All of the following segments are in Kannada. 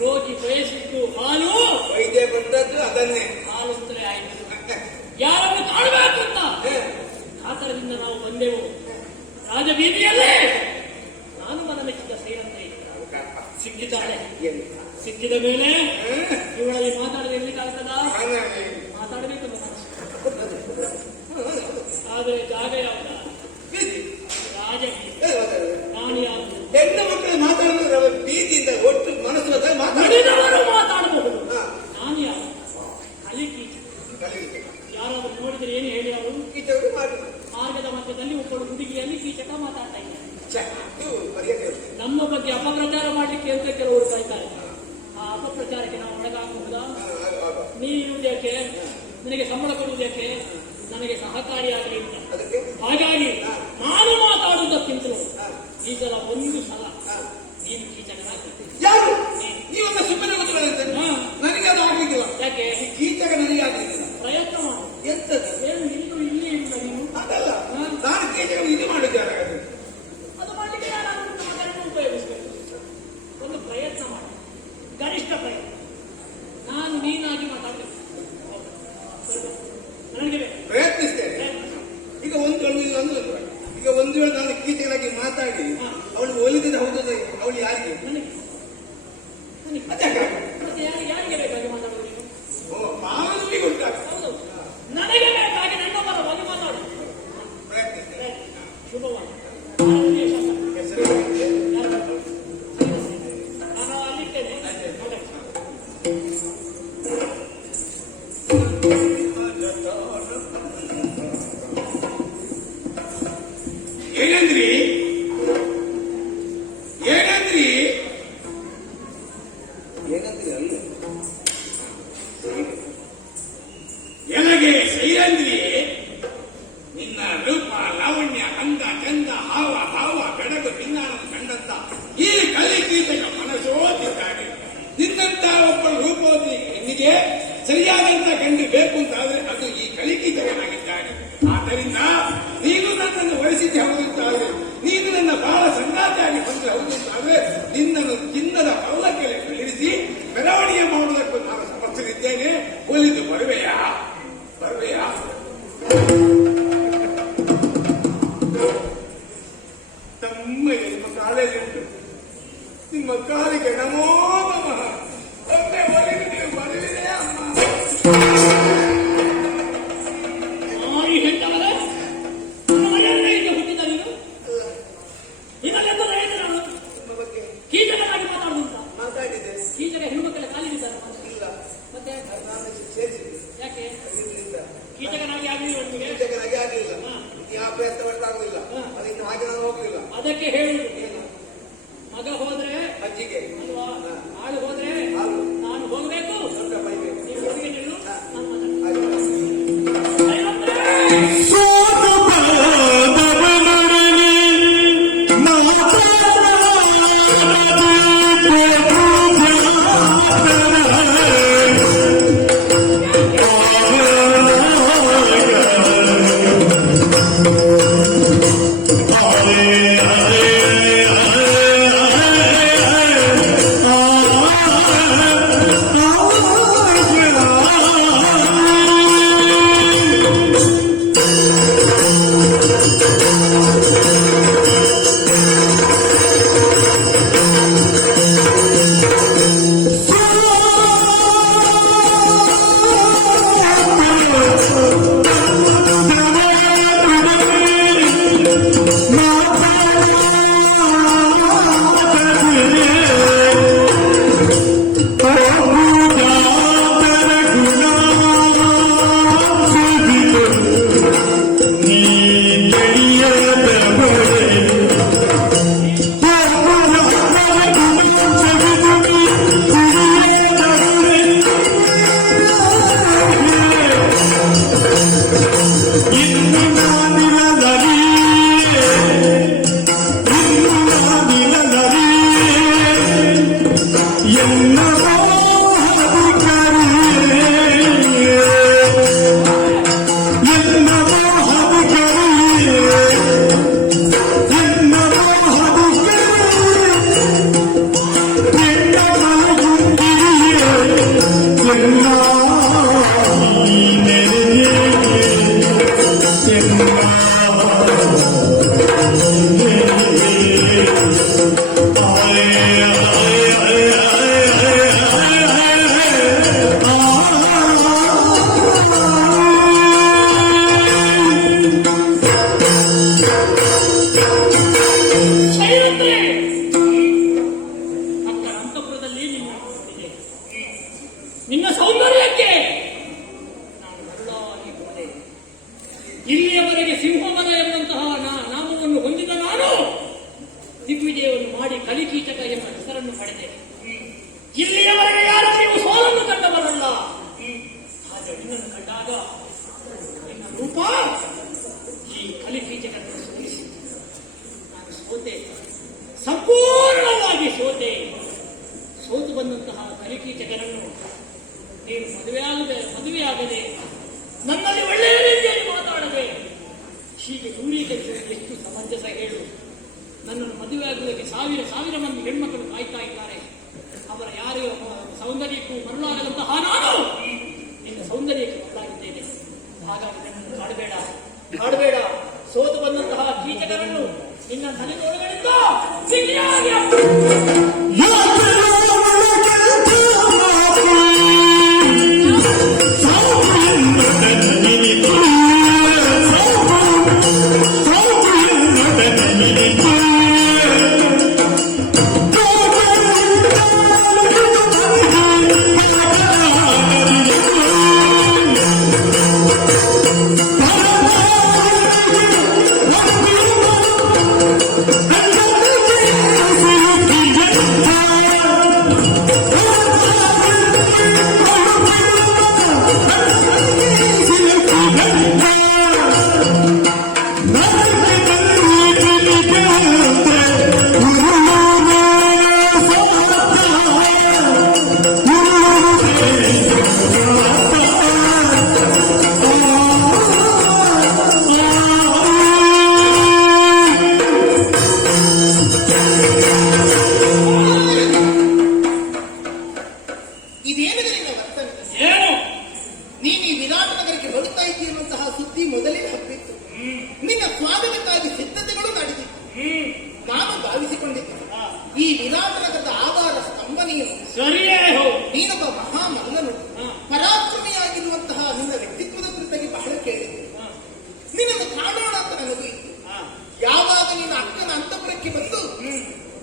ರೋಗಿ ಬಯಸಿದ್ದು ಹಾಲು, ವೈದ್ಯ ಬಂದದ್ದು ಅದನ್ನೇ ಹಾಲು ಅಂತಲೇ ಆಯಿತು. ಯಾರನ್ನು ಕಾಣಬೇಕು ಅಂತ ಕಾತರದಿಂದ ನಾವು ಬಂದೆವು. ರಾಜಬೀದಿಯಲ್ಲೇ ನಾನು ಮನಮೆಚ್ಚಿದ ಸೈರಂತೆ ಸಿಕ್ಕಿದ್ದಾಳೆ. ಸಿಕ್ಕಿದ ಮೇಲೆ ಇವಳಲ್ಲಿ ಮಾತಾಡದೆ ಇರ್ಲಿಕ್ಕಾಗ್ತದ? ಮಾತಾಡಬೇಕು ಆದರೆ ಜಾಗ ಯಾವ್ದ? ರಾಜಬೀದಿ. ನಾನು ಯಾವುದು? ಹೆಣ್ಣು ಮಕ್ಕಳು ಮಾತಾಡಿದ್ರೆ ಬೀದಿಯಿಂದ ಒಟ್ಟು ಮನಸ್ಸು ಮಾತಾಡಿದವರು ಮಾತಾಡಬಹುದು. ನಾನು ಯಾವ ಕಲಿಕೀಚ? ಯಾರಾದ್ರೂ ನೋಡಿದ್ರೆ ಏನು ಹೇಳಿ ಅವರು ಮಾರ್ಗದ ಮಧ್ಯದಲ್ಲಿ ಒಬ್ಬಳು ಹುಡುಗಿಯಲ್ಲಿ ಕೀಚಕ ಮಾತಾಡ್ತಾ ಇದ್ದಾರೆ. ನಮ್ಮ ಬಗ್ಗೆ ಅಪಪ್ರಚಾರ ಮಾಡ್ಲಿಕ್ಕೆ ಅಂತ ಕೆಲವರು ಕಾಯ್ತಾರೆ. ಆ ಅಪಪ್ರಚಾರಕ್ಕೆ ನಾವು ಒಳಗಾಗಬಹುದಾ? ನೀನುವುದೇಕೆ? ನನಗೆ ಸಂಬಳ ಕೊಡುವುದೇಕೆ? ನನಗೆ ಸಹಕಾರಿಯಾಗಲಿ ಅಂತ. ಹಾಗಾಗಿ ನಾನು ಮಾತಾಡುವುದಕ್ಕಿಂತಲೂ ಈ ಸಲ ಒಂದು ಸಲ ನೀನು ಕೀಚಕನಾಗ್ತದೆ. ಯಾರು ನೀವೊಂದ ಸುಮ್ಮನೆ ಗೊತ್ತಿಲ್ಲ. ನನಗೆ ಅದು ಆಗ್ಲಿಕ್ಕಿಲ್ಲ. ಯಾಕೆ? ಕೀಚಕ ನನಗೆ ಆಗ್ಲಿಕ್ಕಿಲ್ಲ. ಪ್ರಯತ್ನ ಮಾಡು. ಎಂತದ್ದು? ಏನು ಇನ್ನು ಇಲ್ಲೇ ಇಲ್ಲ ನೀನು? ಅದಲ್ಲ, ನಾನು ಕೀಚಕ ಇದು ಮಾಡಿದ್ದೆ. ಅದು ಮಾಡಲಿಕ್ಕೆ ಯಾರಾದ್ರೂ ಮಗನನ್ನು ಉಪಯೋಗಿಸಬೇಕು. ಒಂದು ಪ್ರಯತ್ನ ಮಾಡಿ, ಗರಿಷ್ಠ ಪ್ರಯತ್ನ. ನಾನು ನೀನಾಗಿ ಮಾತಾಡಬೇಕು. ನನಗೆ ಪ್ರಯತ್ನಿಸ್ತೇನೆ. ಈಗ ಈಗ ಒಂದು ವೇಳೆ ನಾನು ಕೀಚಕನಾಗಿ ಮಾತಾಡಿ ಅವಳು ಒಲಿದ ಹೌದು, ಅವಳು ಯಾರಿಗೆ? ನನಗೆ ಮತ್ತೆ ಯಾರಿಗೆ ಬೇಕಾಗಿ ಮಾತಾಡೋದು ನೀನು? ಮಾನವಿಗೆ ಉಂಟಾಗ ನನಗೆ ಬೇಕಾಗಿ ನನ್ನ ಪರವಾಗಿ ಮಾತಾಡು. ಪ್ರಯತ್ನಿಸ್ತೇನೆ. ಶುಭವಾದ ನಾನು ಅಲ್ಲಿದ್ದೇನೆ. ಏನಂದ್ರಿ? ಏನಂದ್ರಿ? ಏನಂದ್ರಿ? ಅಲ್ಲ ಎನಗೆ ಸೈರಂದ್ರಿ, ನಿನ್ನ ರೂಪ ಲಾವಣ್ಯ ಅಂದ ಚಂದ ಹಾವ ಭಾವ ಬೆಳಗು ವಿಜ್ಞಾನದ ಕಂಡಂತ ಈ ಕಲಿಕೀಟಕ ಮನಸೋತಿದ್ದಾನೆ. ನಿನ್ನಂತ ಒಬ್ಬಳು ರೂಪವತಿ ಹೆಣ್ಣಿಗೆ ಸರಿಯಾದಂತ ಗಂಡು ಬೇಕು ಅಂತಾದ್ರೆ ಅದು ಈ ಕಲಿಕೀಟಕನಾಗಿದ್ದಾನೆ. ಆದ್ದರಿಂದ ನೀನು ನನ್ನನ್ನು ವಹಿಸಿದ್ದೆ ಹೌದು ಅಂತಾದ್ರೆ, ನೀನು ನನ್ನ ಬಹಳ ಸಂಗಾತಿಯಾಗಿ ಬಂದ್ರೆ ಹೌದು ಅಂತಾದ್ರೆ ನಿನ್ನನ್ನು ಚಿನ್ನದ ಪಲ್ಲಕ್ಕಿಯಲ್ಲಿ ಇಳಿಸಿ ಮೆರವಣಿಗೆ ಮಾಡುವುದಕ್ಕೂ ನಾನು ಸಮರ್ಥನಿದ್ದೇನೆ. ಒಲಿದು ಬರುವೆಯಾ? ಬರುವೆಯಾ? ತಮ್ಮ ನಿಮ್ಮ ಕಾಲೇಜ್ ಉಂಟು. ನಿಮ್ಮ ಕಾಲಿಗೆ ನಮೋ ನಮಃ. ಒಮ್ಮೆ ಒಲಿದು ನೀವು ಬರುವಿರೇ ಅಮ್ಮ? ಅದಕ್ಕೆ ಹೇಳುದು ಮಗ ಹೋದ್ರೆ ಅಜ್ಜಿಗೆ ಅಲ್ವಾ, ಆಳು ಹೋದ್ರೆ ನಾನು ಹೋಗ್ಬೇಕು. ದೊಡ್ಡ ಬೈಬೇಕು. ನೀವು ಹೊರಗೆ ನಿಲ್ಲು, ನಾನು ಆಯ್ತು. ನಿನ್ನ ಸೌಂದರ್ಯಕ್ಕೆ ನಾನು ಮರಳಾಗಿ ಹೋದೆ. ಇಲ್ಲಿಯವರೆಗೆ ಸಿಂಹಮನ ಎಂಬಂತಹ ನಾಮವನ್ನು ಹೊಂದಿದ ನಾನು ದಿಗ್ವಿಜಯವನ್ನು ಮಾಡಿ ಕಲಿಕೀಚಕ ಎಂಬ ಹೆಸರನ್ನು ಪಡೆದೆ. ಇಲ್ಲಿಯವರೆಗೆ ಯಾರು ನೀವು ಸೋಲನ್ನು ಕಂಡವರಲ್ಲ. ಆದರೆ ನಿನ್ನನ್ನು ಕಂಡಾಗ ನಿನ್ನ ರೂಪ ಈ ಕಲಿಕೀಚಕನ್ನು ಸೋಲಿಸಿ ನಾನು ಸೋತೆ, ಸಂಪೂರ್ಣವಾಗಿ ಸೋತೆ. ಸೋತು ಬಂದಂತಹ ಕಲಿಕೀಚಕರನ್ನು ನೀನು ಮದುವೆಯಾಗದೆ ನನ್ನಲ್ಲಿ ಒಳ್ಳೆಯ ರೀತಿಯಲ್ಲಿ ಮಾತಾಡದೆ ಹೀಗೆ ದೂರೀಕರಿಸುವುದು ಎಷ್ಟು ಸಮಂಜಸ ಹೇಳು. ನನ್ನನ್ನು ಮದುವೆಯಾಗುವುದಕ್ಕೆ ಸಾವಿರ ಮಂದಿ ಹೆಣ್ಮಕ್ಕಳು ಕಾಯ್ತಾ ಇದ್ದಾರೆ. ಅವರ ಯಾರ ಸೌಂದರ್ಯಕ್ಕೂ ಮರಳಾಗದಂತಹ ನಾನು ನಿನ್ನ ಸೌಂದರ್ಯಕ್ಕೆ ಮರಳಾಗಿದ್ದೇನೆ. ಹಾಗಾಗಿ ನನ್ನನ್ನು ಕಾಡಬೇಡ. ಸೋತು ಬಂದಂತಹ ಕೀಚಕರನ್ನು ನಿನ್ನ ತಲೆನೋಡುಗಳಿಂದ ಸಿಹಿಯಾಗಿ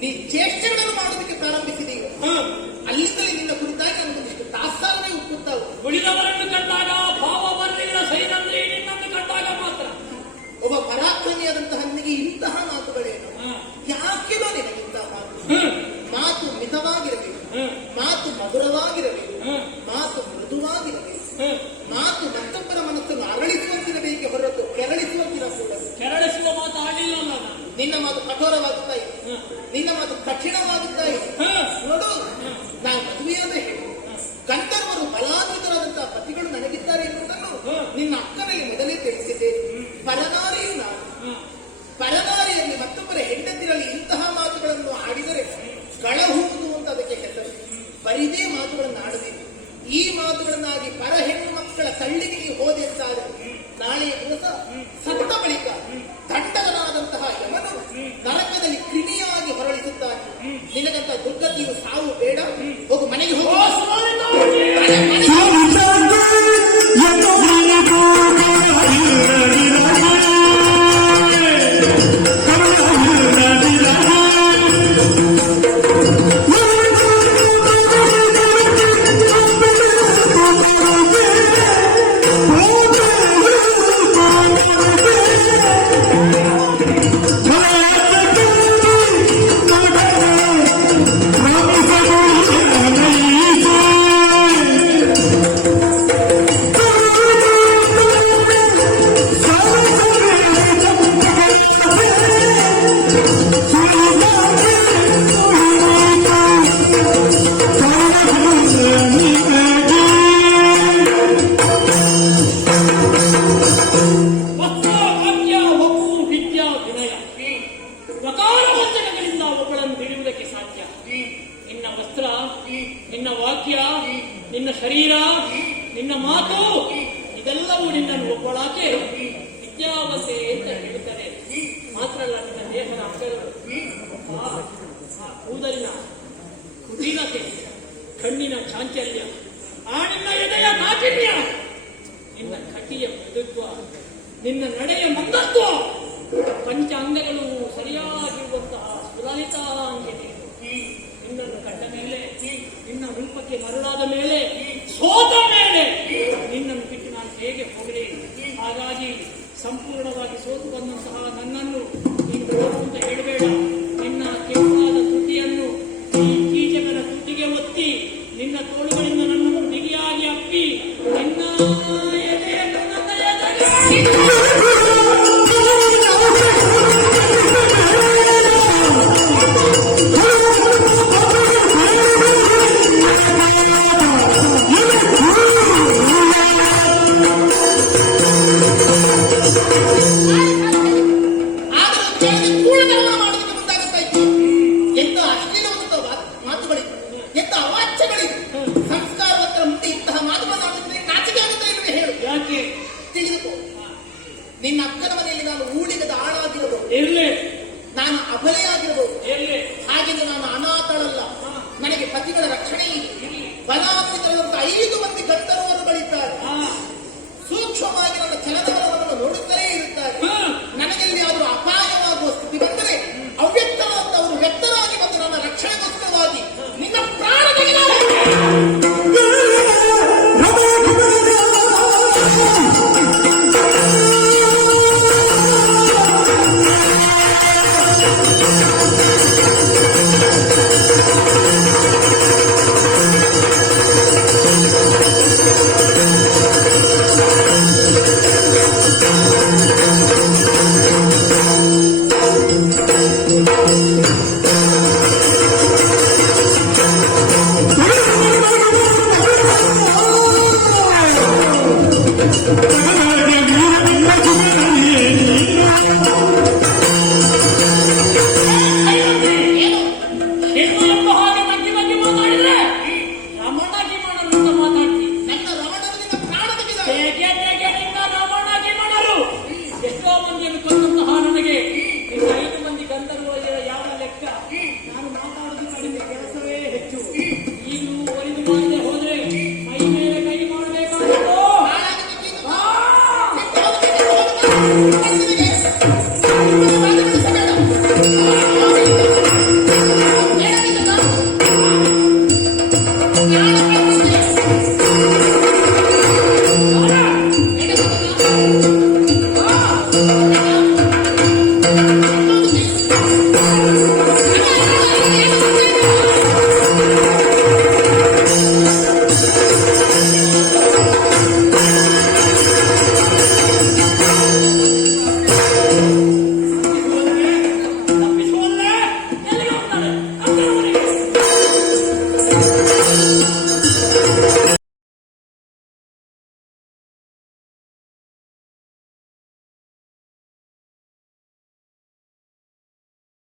ನೀ ಚೇಷ್ಟೆಗಳನ್ನು ಮಾಡೋದಕ್ಕೆ ಪ್ರಾರಂಭಿಸಿದೆಯೋ ಅಲ್ಲಿಂದಲೇ ನಿನ್ನ ಕುರಿತಾಗಿ ನನಗೊಂದಿಷ್ಟು ತಾತ್ಸಾರವೇ ಉಕ್ಕುತ್ತಾವು. ಉಳಿದವರನ್ನು ಕಂಡಾಗ ಭಾವ ಬರಲಿಲ್ಲ ಸೈನಂದ್ರೆ ನಿನ್ನನ್ನು ಕಂಡಾಗ ಮಾತ್ರ ಒಬ್ಬ ಪರಾಕ್ರಮಿಯಾದಂತಹ ನಿನಗೆ ಇಂತಹ ಮಾತುಗಳೇನು? ಯಾಕೆನೋ ನಿನಗಿಂತ ಮಾತು ಹ್ಮ್. ಮಾತು ಮಿತವಾಗಿರಬೇಕು, ಹ್ಮ್. ಮಾತು ಮಧುರವಾಗಿರಬೇಕು, ಹ್ಮ್. ಮಾತು ಮೃದುವಾಗಿರಬೇಕು, ಹ್ಮ್. ಮಾತು ಮತ್ತೊಬ್ಬರ ಮನಸ್ಸನ್ನು ಅರಳಿಸುವಂತಿರಬೇಕೆ ಹೊರತು ಕೆರಳಿಸುವಂತಿರಕೂಡದು. ಕೆರಳಿಸುವ ಮಾತು ಆಡಿಲ್ಲ ನಾನು. ನಿನ್ನ ಮಾತು ಕಠೋರವಾಗುತ್ತಾ ಇದೆ, ಹ್ಮ್. ನಿನ್ನ ಮಾತು ಕಠಿಣವಾಗುತ್ತಾ ಇದೆ. ಹ್ಮ್. ನೋಡು, ನಾವು ಮದುವೆಯಾದ ಹೇಳು ಗಂಧರ್ವರು ಬಲಾನ್ವಿತರಾದಂತಹ ಪತಿಗಳು ನನಗಿದ್ದಾರೆ ಎನ್ನುವುದನ್ನು ನಿನ್ನ ಅಕ್ಕನಲ್ಲಿ ಮೊದಲೇ ತಿಳಿಸಿದ್ದೆ. ಪರನಾರಿಯು ನಾನು, ಹ್ಮ್. ಪರನಾರಿಯಲ್ಲಿ ಮತ್ತೊಬ್ಬರ ಹೆಂಡತಿರಲ್ಲಿ ಇಂತಹ ಮಾತುಗಳನ್ನು ಆಡಿದರೆ ಗಳಹುವುದು ಅಂತ ಅದಕ್ಕೆ ಹೆಸರು. ಬರಿದೇ ಮಾತುಗಳನ್ನು ಆಡಬೇಕು. ಈ ಮಾತುಗಳನ್ನಾಗಿ ಪರ ಹೆಣ್ಣು ಮಕ್ಕಳ ತಳ್ಳಿಗೆ ನೀವು ಹೋದೆ ಅಂತಾದರೆ ನಾಳೆಯ ದಿವಸ ಸತ್ತ ಬಳಿಕ ದಂಡಕನಾದಂತಹ ಯಮನು ನರಕದಲ್ಲಿ ಕ್ರಿಮಿಯಾಗಿ ಹೊರಳಿಸುತ್ತಾನೆ. ನಿನಗಂತ ದುರ್ಗತಿಯು ಸಾವು ಬೇಡ. ಹೋಗು ಮನೆಗೆ ಹೋಗು. ವಸ್ತ್ರ ಭಾಗ್ಯ ಒಪ್ಪು ವಿದ್ಯಾ ವಿನಯ ವಕಾರ ವಂಚನೆಗಳಿಂದ ಅವುಗಳನ್ನು ತಿಳಿಯುವುದಕ್ಕೆ ಸಾಧ್ಯ. ನಿನ್ನ ವಸ್ತ್ರ, ನಿನ್ನ ವಾಕ್ಯ, ನಿನ್ನ ಶರೀರ, ನಿನ್ನ ಮಾತು ಇದೆಲ್ಲವೂ ನಿನ್ನನ್ನು ಒಬ್ಬಳಾಕೆ ವಿದ್ಯಾವಂತೆ ಅಂತ ಹೇಳುತ್ತದೆ. ಮಾತ್ರ ಅಲ್ಲ, ನಿನ್ನ ದೇಹದ ಅಂಗಗಳು, ಆ ಕೂದಲಿನ ಕುಟೀನತೆ, ಕಣ್ಣಿನ ಚಾಂಚಲ್ಯ, ಆ ನಿನ್ನ ಎದೆಯ ಕಾಠಿಣ್ಯ, ನಿನ್ನ ಕಟಿಯ ಮೃದುತ್ವ, ನಿನ್ನ ನಡೆಯ ಮಂದತ್ವ, ಪಂಚ ಅಂಗಗಳು ಸರಿಯಾಗಿರುವಂತಹ ಸುಲಲಿತಾಂಗಿನಿ ನಿನ್ನನ್ನು ಕಂಡ ಮೇಲೆ, ನಿನ್ನ ರೂಪಕ್ಕೆ ಮರಳಾದ ಮೇಲೆ, ಸೋತ ಮೇಲೆ ನಿನ್ನನ್ನು ಬಿಟ್ಟು ನಾನು ಹೇಗೆ ಹೋಗಲಿ? ಹಾಗಾಗಿ ಸಂಪೂರ್ಣವಾಗಿ ಸೋತು ಬಂದಂತಹ ನನ್ನನ್ನು ನೀನು ಹೋಗು ಅಂತ ಹೇಳಬೇಡ. ನಿನ್ನ ಕೆಂಪಾದ ತುಟಿಯನ್ನು ಈ ಕೀಚಕನ ತುಟಿಗೆ ಒತ್ತಿ ನಿನ್ನ ತೋಳುಗಳಿಂದ ನನ್ನನ್ನು ಬಿಗಿಯಾಗಿ ಅಪ್ಪಿ ನಿನ್ನ ಎದೆಯನ್ನು ನನ್ನ ಎದೆಗೆ ಆದರೂ ಕೇಳಿದ ಕೂಡಲೇ ಮಾಡೋದಕ್ಕೆ ಮುಂದಾಗುತ್ತಾ ಇತ್ತು. ಎಂತ ಅಶ್ಲೀಲವಾದಂತಹ ಮಾತುಗಳಿವೆ, ಎಂತ ಅವಾಚ್ಯಗಳಿವೆ. ಸಂಸ್ಕಾರವಂತರ ಮುಂದೆ ಇಂತಹ ಮಾತುಗಳನ್ನು ಆಡಿದ್ರೆ ನಾಚಿಕೆ ಆಗುತ್ತಾ ಇಲ್ಲವೇ ಹೇಳು? ಯಾಕೆ ತಿಳಿದುಕೋ, ನಿನ್ನ ಅಕ್ಕನ ಮನೆಯಲ್ಲಿ ನಾನು ಊಳಿಗದ ಆಳಾಗಿರಬಹುದು, ಇರ್ಲಿ ನಾನು ಅಬಲೆಯಾಗಿರಬಹುದು. ಇರ್ಲಿ ಹಾಗೆಂದು ನಾನು ಅನಾಥಳಲ್ಲ. ನನಗೆ ಪತಿಗಳ ರಕ್ಷಣೆ ಇದೆ. ಬಲಾತ್ಮಕರಂತ 5 ಮಂದಿ ಗಂಧರ್ವರುಗಳಿದ್ದಾರೆ. ಸೂಕ್ಷ್ಮವಾಗಿ ನನ್ನ ಚಲನವಲನವನ್ನು ನೋಡುತ್ತಲೇ ಇರುತ್ತಾರೆ. ನನಗೆಲ್ಲಿ ಆದರೂ ಅಪಾಯವಾಗುವ ಸ್ಥಿತಿ ಬಂದರೆ ಅವ್ಯಕ್ತವಾದವರು ವ್ಯಕ್ತರಾಗಿ ಬಂದು ನನ್ನ ರಕ್ಷಣೆಗೋಸ್ಕರವಾಗಿ ನಿನ್ನ ಪ್ರಾಣ Thank you.